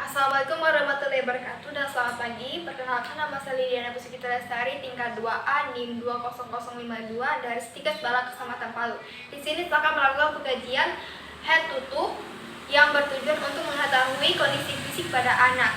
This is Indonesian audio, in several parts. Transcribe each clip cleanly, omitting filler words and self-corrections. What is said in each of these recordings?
Assalamualaikum warahmatullahi wabarakatuh dan selamat pagi. Perkenalkan, nama saya Liliana Pusukita Lestari, tingkat 2A NIM 20052 dari Stikes Balang, Kecamatan Palu. Di sini saya akan melakukan pengkajian head tutup yang bertujuan untuk mengetahui kondisi fisik pada anak.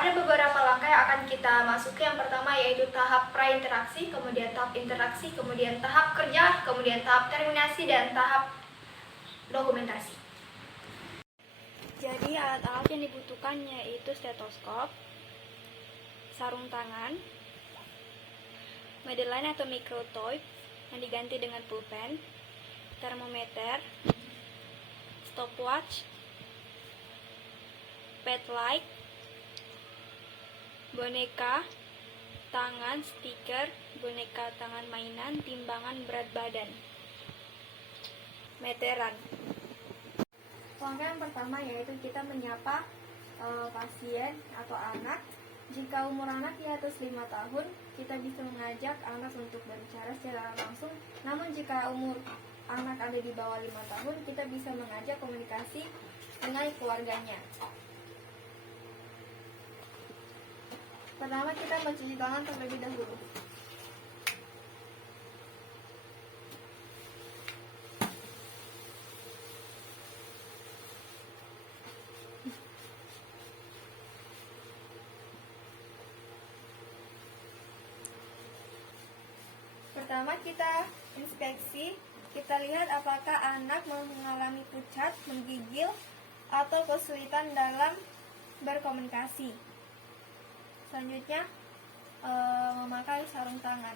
Ada beberapa langkah yang akan kita masuki. Yang pertama yaitu tahap prainteraksi, kemudian tahap interaksi, kemudian tahap kerja, kemudian tahap terminasi, dan tahap dokumentasi. Jadi alat-alat yang dibutuhkan yaitu stetoskop, sarung tangan, Madeline atau microtoy yang diganti dengan pulpen, termometer, stopwatch, pet light, boneka tangan stiker, boneka tangan mainan, timbangan berat badan, meteran. Langkah yang pertama yaitu kita menyapa pasien atau anak. Jika umur anak di atas 5 tahun, kita bisa mengajak anak untuk berbicara secara langsung. Namun jika umur anak ada di bawah 5 tahun, kita bisa mengajak komunikasi dengan keluarganya. Pertama, kita mencuci tangan terlebih dahulu. Pertama, kita inspeksi, kita lihat apakah anak mengalami pucat, menggigil, atau kesulitan dalam berkomunikasi. Selanjutnya, memakai sarung tangan.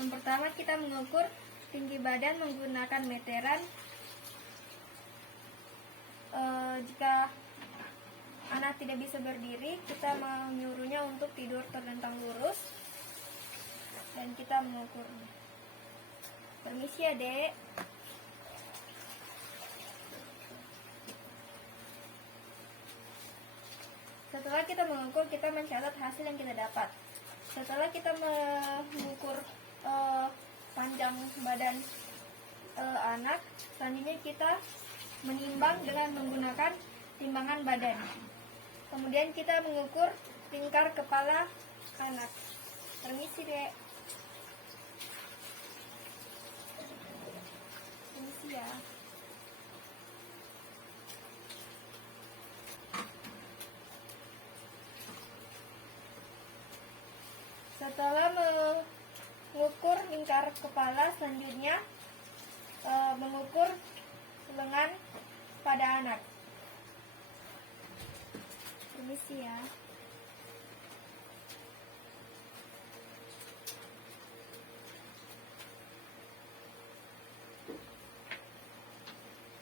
Yang pertama, kita mengukur tinggi badan menggunakan meteran. Jika anak tidak bisa berdiri, kita menyuruhnya untuk tidur terlentang lurus dan kita mengukurnya. Permisi ya, Dek. Setelah kita mengukur, kita mencatat hasil yang kita dapat. Setelah kita mengukur panjang badan anak, selanjutnya kita menimbang dengan menggunakan timbangan badan. Kemudian kita mengukur lingkar kepala anak. Permisi, Dek. Permisi ya. Setelah mengukur lingkar kepala, selanjutnya mengukur lengan pada anak. Permisi ya.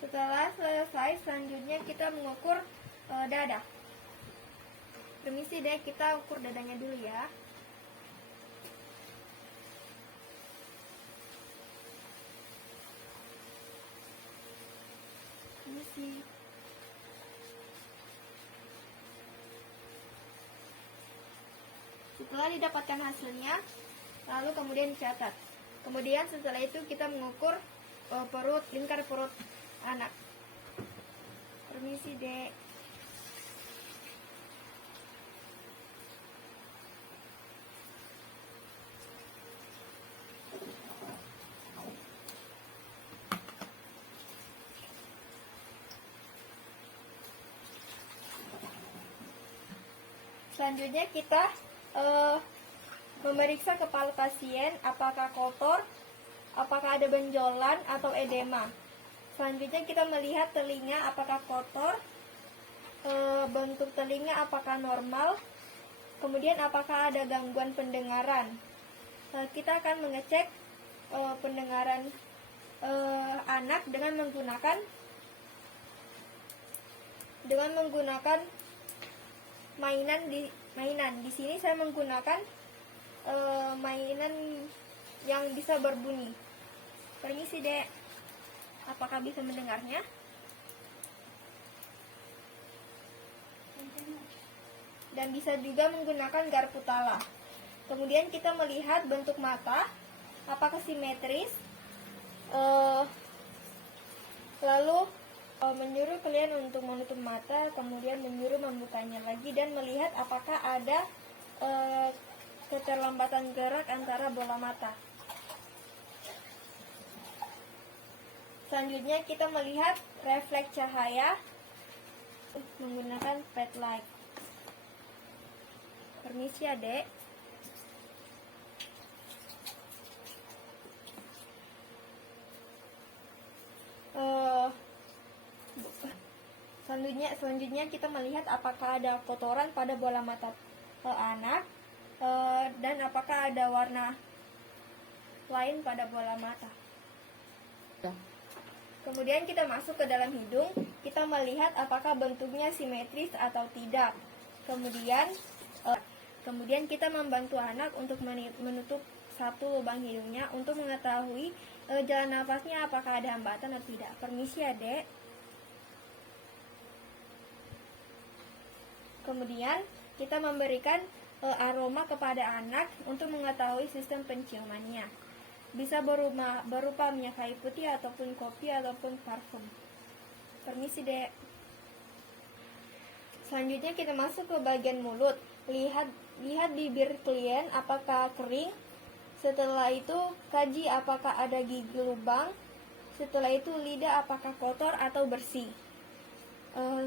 Setelah selesai, selanjutnya kita mengukur dada. Permisi deh, kita ukur dadanya dulu ya. Permisi. Setelah didapatkan hasilnya, lalu kemudian dicatat. Kemudian setelah itu kita mengukur perut, lingkar perut anak. Permisi, Dek. Selanjutnya kita memeriksa kepala pasien apakah kotor, apakah ada benjolan atau edema. Selanjutnya kita melihat telinga apakah kotor, bentuk telinga apakah normal, kemudian apakah ada gangguan pendengaran. Kita akan mengecek pendengaran anak dengan menggunakan mainan. Di sini saya menggunakan mainan yang bisa berbunyi. Permisi, Dek. Apakah bisa mendengarnya? Dan bisa juga menggunakan garpu tala. Kemudian kita melihat bentuk mata, apakah simetris. Lalu menyuruh kalian untuk menutup mata, kemudian menyuruh membukanya lagi dan melihat apakah ada keterlambatan gerak antara bola mata. Selanjutnya kita melihat refleks cahaya menggunakan red light. Permisi, Adek. Selanjutnya kita melihat apakah ada kotoran pada bola mata anak dan apakah ada warna lain pada bola mata. Kemudian kita masuk ke dalam hidung, kita melihat apakah bentuknya simetris atau tidak. Kemudian kita membantu anak untuk menutup satu lubang hidungnya untuk mengetahui jalan nafasnya apakah ada hambatan atau tidak. Permisi, Adek. Kemudian kita memberikan aroma kepada anak untuk mengetahui sistem penciumannya. Bisa berupa minyak kayu putih ataupun kopi ataupun parfum. Permisi, Dek. Selanjutnya kita masuk ke bagian mulut. Lihat bibir klien apakah kering. Setelah itu kaji apakah ada gigi lubang. Setelah itu lidah apakah kotor atau bersih.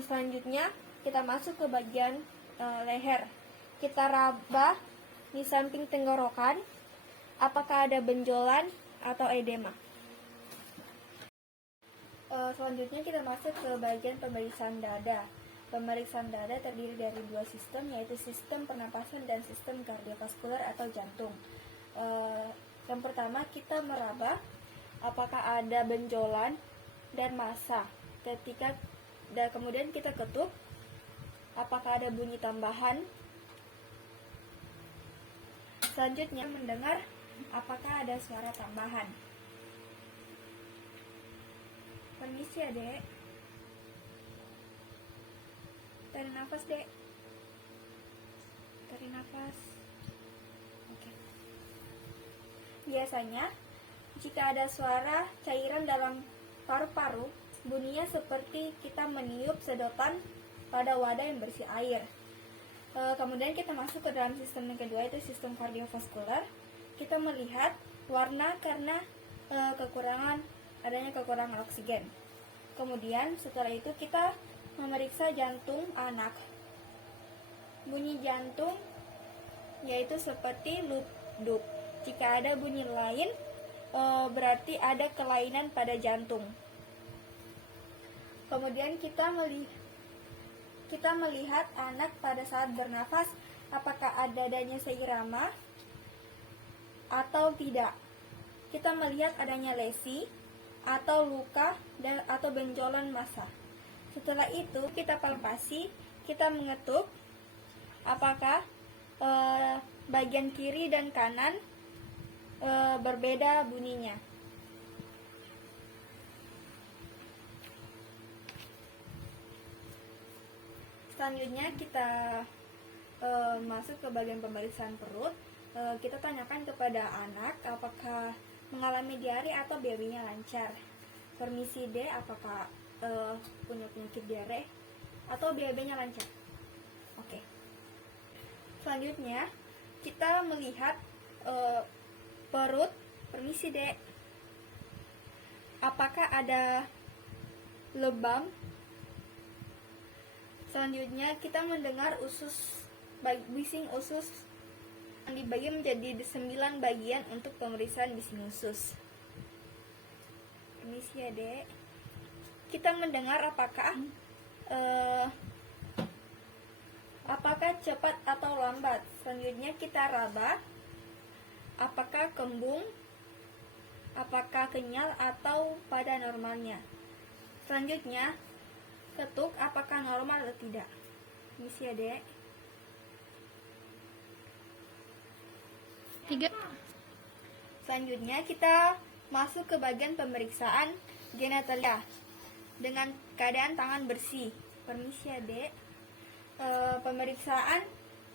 Selanjutnya kita masuk ke bagian leher. Kita raba di samping tenggorokan. Apakah ada benjolan atau edema. Selanjutnya kita masuk ke bagian pemeriksaan dada. Pemeriksaan dada terdiri dari dua sistem, yaitu sistem pernapasan dan sistem kardiovaskular atau jantung. Yang pertama kita meraba apakah ada benjolan dan massa. Kemudian kita ketuk apakah ada bunyi tambahan. Selanjutnya mendengar apakah ada suara tambahan. Permisi, Adek. Tarik nafas, Dek. Tarik nafas. Oke. Biasanya jika ada suara cairan dalam paru-paru, bunyinya seperti kita meniup sedotan pada wadah yang berisi air. Kemudian kita masuk ke dalam sistem yang kedua, yaitu sistem kardiovaskular. Kita melihat warna karena adanya kekurangan oksigen. Kemudian setelah itu kita memeriksa jantung anak. Bunyi jantung yaitu seperti lup-dup. Jika ada bunyi lain, berarti ada kelainan pada jantung. Kemudian kita melihat anak pada saat bernafas apakah ada dadanya seirama atau tidak. Kita melihat adanya lesi atau luka atau benjolan massa. Setelah itu kita palpasi, kita mengetuk apakah bagian kiri dan kanan berbeda bunyinya. Selanjutnya kita masuk ke bagian pemeriksaan perut. Kita tanyakan kepada anak apakah mengalami diare atau BAB-nya lancar. Permisi, D, apakah punya penyakit diare atau BAB-nya lancar? Oke. Selanjutnya kita melihat perut. Permisi, D, apakah ada lebam? Selanjutnya kita mendengar bising usus yang dibagi menjadi 9 bagian untuk pemeriksaan bising usus. Permisi, ya, Dek. kita mendengar apakah cepat atau lambat. Selanjutnya kita raba, apakah kembung, apakah kenyal atau pada normalnya. Selanjutnya ketuk, apakah normal atau tidak. Misi ya, Dek. 3. Selanjutnya kita masuk ke bagian pemeriksaan genitalia dengan keadaan tangan bersih. Permisi ya, Dek. Pemeriksaan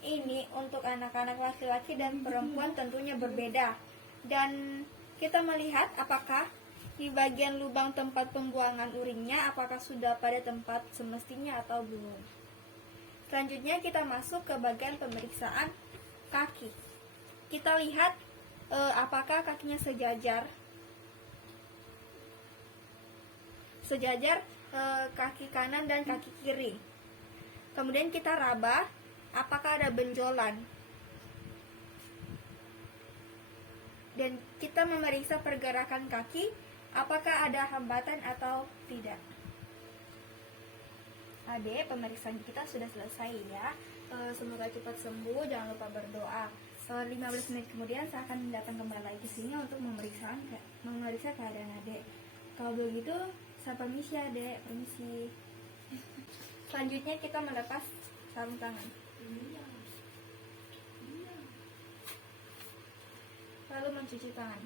ini untuk anak-anak laki-laki dan perempuan tentunya berbeda. Dan kita melihat apakah di bagian lubang tempat pembuangan urinnya apakah sudah pada tempat semestinya atau belum. Selanjutnya kita masuk ke bagian pemeriksaan kaki. Kita lihat apakah kakinya sejajar kaki kanan dan kaki kiri. Kemudian kita raba, apakah ada benjolan. Dan kita memeriksa pergerakan kaki, apakah ada hambatan atau tidak. Adek, pemeriksaan kita sudah selesai ya. Semoga cepat sembuh, jangan lupa berdoa. 15 menit kemudian saya akan datang kembali lagi ke sini untuk memeriksa keadaan Adek. Kalau begitu, saya permisi ya, Dek. Permisi. Selanjutnya kita melepas sarung tangan. Lalu mencuci tangan.